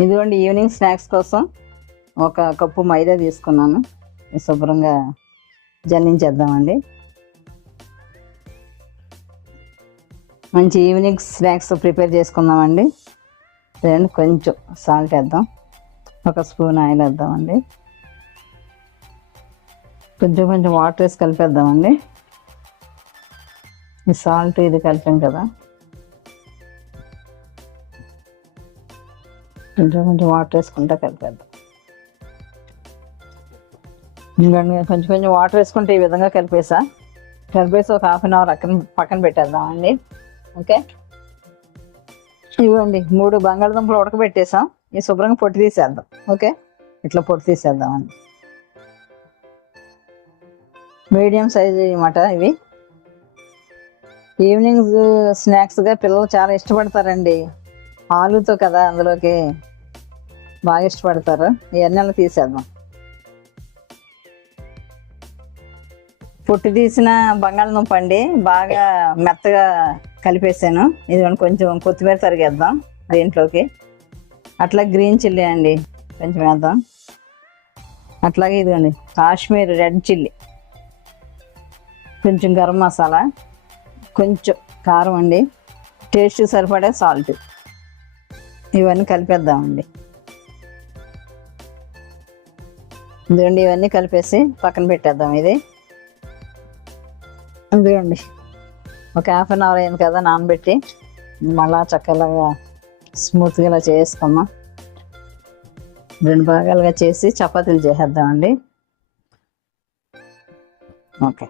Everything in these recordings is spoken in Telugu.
ఇదిగోండి ఈవినింగ్ స్నాక్స్ కోసం ఒక కప్పు మైదా తీసుకున్నాను. శుభ్రంగా జల్లించేద్దామండి. మంచి ఈవినింగ్ స్నాక్స్ ప్రిపేర్ చేసుకుందామండి. రెండు కొంచెం సాల్ట్ వేద్దాం, ఒక స్పూన్ ఆయిల్ వేద్దామండి, కొంచెం కొంచెం వాటర్ వేసి కలిపేద్దామండి. ఈ సాల్ట్ ఇది కలిపాం కదా, కొంచెం కొంచెం వాటర్ వేసుకుంటా కలిపేద్దాం. ఇంకండి కొంచెం కొంచెం వాటర్ వేసుకుంటే ఈ విధంగా కలిపేసి ఒక హాఫ్ అన్ అవర్ పక్కన పెట్టేద్దామండి. ఓకే, ఇవ్వండి 3 బంగాళదుంపలు ఉడకబెట్టేసాం. ఈ శుభ్రంగా పొట్టు తీసేద్దాం. ఓకే, ఇట్లా పొట్టు తీసేద్దామండి. మీడియం సైజు అన్నమాట ఇవి. ఈవినింగ్ స్నాక్స్గా పిల్లలు చాలా ఇష్టపడతారండి. ఆలుతో కదా, అందులోకి బాగా ఇష్టపడతారు. ఇవన్నీ అలా తీసేద్దాం. పొట్టు తీసిన బంగాళదుంప అండి, బాగా మెత్తగా కలిపేసాను. ఇదిగోండి కొంచెం కొత్తిమీర తరిగేద్దాం దీంట్లోకి. అట్లా గ్రీన్ చిల్లీ అండి కొంచెం వేద్దాం. అట్లాగే ఇదిగోండి కాశ్మీర్ రెడ్ చిల్లీ, కొంచెం గరం మసాలా, కొంచెం కారం అండి, టేస్ట్ సరిపడే సాల్ట్. ఇవన్నీ కలిపేద్దామండి. ఇదిగోండి ఇవన్నీ కలిపేసి పక్కన పెట్టేద్దాం. ఇదిగోండి ఒక హాఫ్ అన్ అవర్ అయింది కదా నానబెట్టి, మళ్ళా చక్కగా స్మూత్గా ఇలా చేసుకుందాం. 2 భాగాలుగా చేసి చపాతీలు చేసేద్దామండి. ఓకే,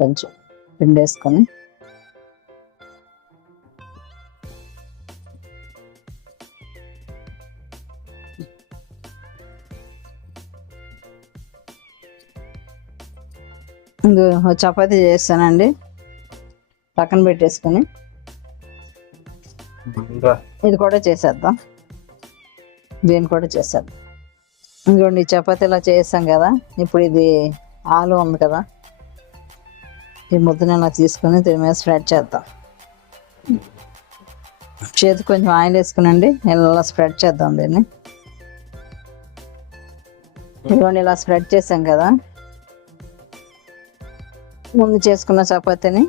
కొంచెం పిండి వేసుకొని చపాతీ చేస్తానండి. పక్కన పెట్టేసుకొని ఇది కూడా చేసేద్దాం. దీన్ని కూడా చేసేద్దాం. ఇంకోండి చపాతీ ఇలా చేస్తాం కదా, ఇప్పుడు ఇది ఆలు ఉంది కదా, ఈ ముద్దను ఇలా తీసుకొని దీని మీద స్ప్రెడ్ చేద్దాం. చేతికి కొంచెం ఆయిల్ వేసుకునండి, ఇలా స్ప్రెడ్ చేద్దాం దీన్ని. ఇదిగోండి ఇలా స్ప్రెడ్ చేసాం కదా, ముందు చేసుకున్న చపాతీని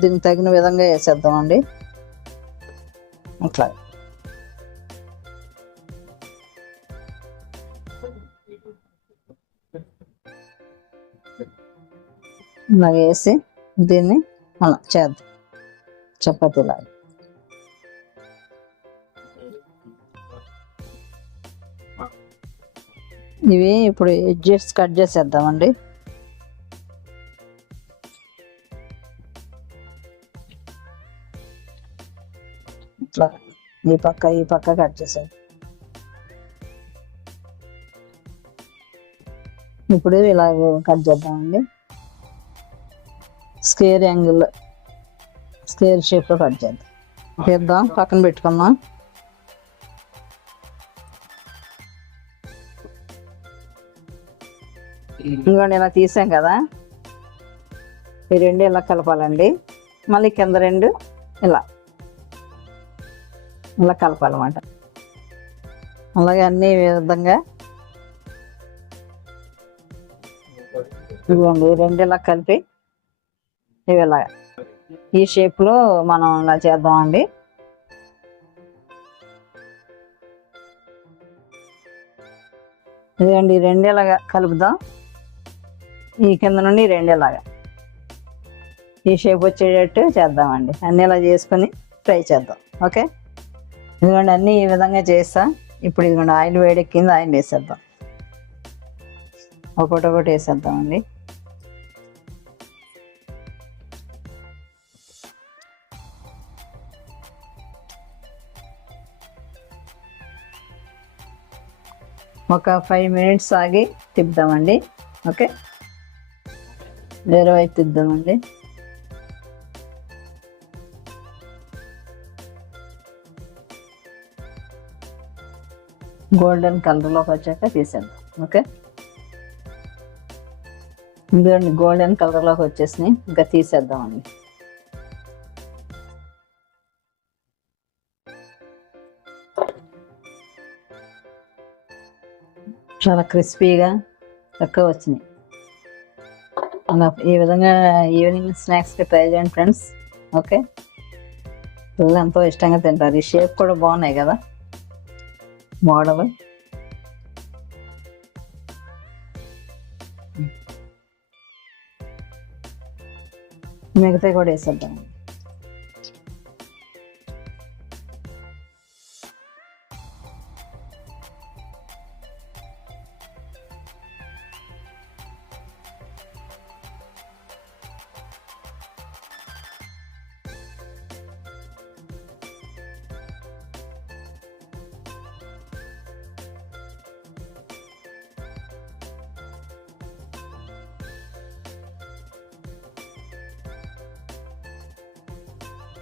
దీనికి తగిన విధంగా వేసేద్దామండి. అట్లా ఇలా వేసి దీన్ని అలా చేద్దాం చపాతీలాగా. ఇవి ఇప్పుడు ఎడ్జెస్ కట్ చేసేద్దామండి. ఇట్లా ఈ పక్క కట్ చేసాం. ఇప్పుడు ఇలా కట్ చేద్దామండి. స్క్వేర్ షేప్లో కట్ చేద్దాం. పక్కన పెట్టుకుందాం. ఇంకోండి ఇలా తీసాం కదా, ఈ 2 ఇలా కలపాలండి. మళ్ళీ కింద 2 ఇలా కలపాలన్నమాట. అలాగే అన్ని విధంగా ఇదిగోండి 2 ఇలా కలిపి ఇవి ఇలా ఈ షేప్లో మనం ఇలా చేద్దామండి. ఇదిగోండి 2 ఇలాగా కలుపుదాం. ఈ కింద నుండి 2 ఇలాగా ఈ షేప్ వచ్చేటట్టు చేద్దామండి. అన్నీ ఇలా చేసుకొని ఫ్రై చేద్దాం. ఓకే, ఇదిగోండి అన్నీ ఈ విధంగా చేస్తా. ఇప్పుడు ఇదిగోండి ఆయిల్ వేడెక్కింది, ఆయిల్ వేసేద్దాం. ఒకటి వేసేద్దామండి. ఒక 5 minutes ఆగి తిప్పుదామండి. ఓకే, వేరే వైపు తిద్దామండి. గోల్డెన్ కలర్లోకి వచ్చాక తీసేద్దాం. ఓకే, ఇదిగోండి గోల్డెన్ కలర్లోకి వచ్చేసినాయి. ఇంకా తీసేద్దామండి. చాలా క్రిస్పీగా చక్కగా వచ్చినాయి. అలా ఈ విధంగా ఈవినింగ్ స్నాక్స్కి ట్రై చేయండి ఫ్రెండ్స్. ఓకే, పిల్లలు ఎంతో ఇష్టంగా తింటారు. ఈ షేప్ కూడా బాగున్నాయి కదా మోడల్. మిగతా కూడా వేసేద్దాం.